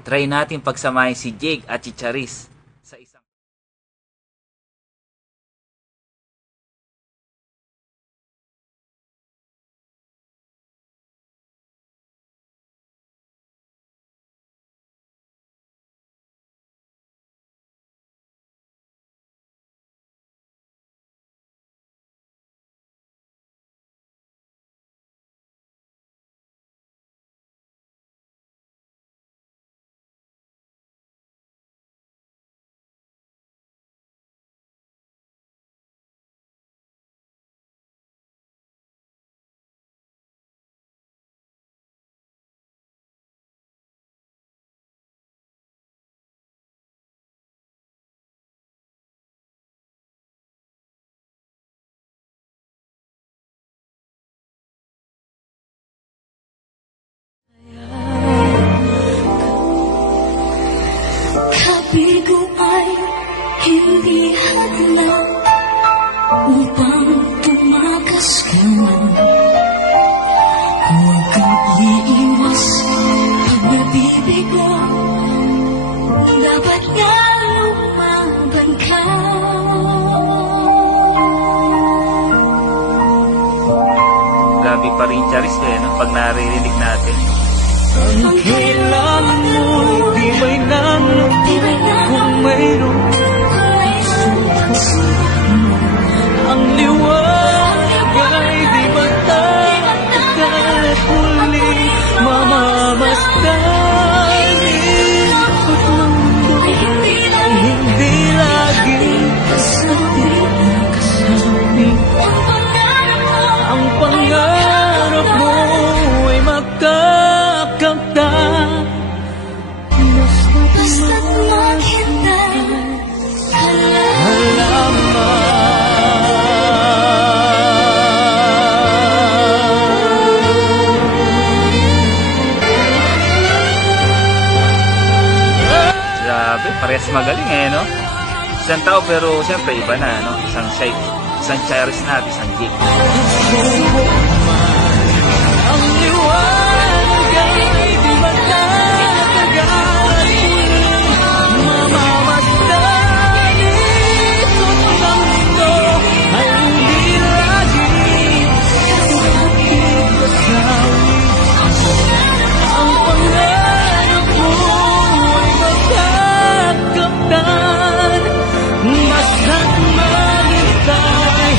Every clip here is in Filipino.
Try natin pagsamahin si Jake at si Charis sa isang... Sabi ko ay hindi hadlang upang tumakas ka man. Huwag kang iiwas pag nabibigo, dapat nga lumaban ka. Grabe pa rin Charis no? Pag naririnig natin. Ang kailangan mo, di may naman kung mayroon ang liwanag ay di matatagal huli mamamasdan ikot ng mundo hindi laging kasabi ang pangarap mo ay magkakamtan. Basta't maghintay ka Grabe, parehas magaling no? Isang tao pero siyempre iba na, no? Isang Charis na at isang Jake. Ang liwanag ay di matatagal mamamasdan ikot ng mundo ay hindi laging kasabi ang pangarap mo ay magkakamtan basta't maghintay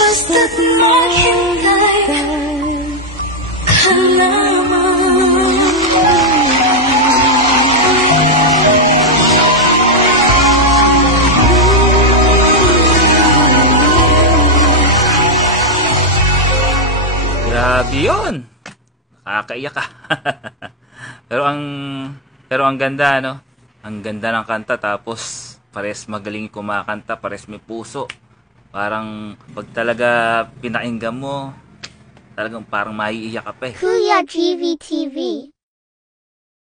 basta't maghintay ka lamang. Grabe yun! Nakakaiyak ka. pero ang ganda, no? Ang ganda ng kanta, tapos pares magaling kumakanta, pares may puso. Parang pag talaga pinakinggan mo, talagang parang maiiyak ka pa eh. Kuya GV TV.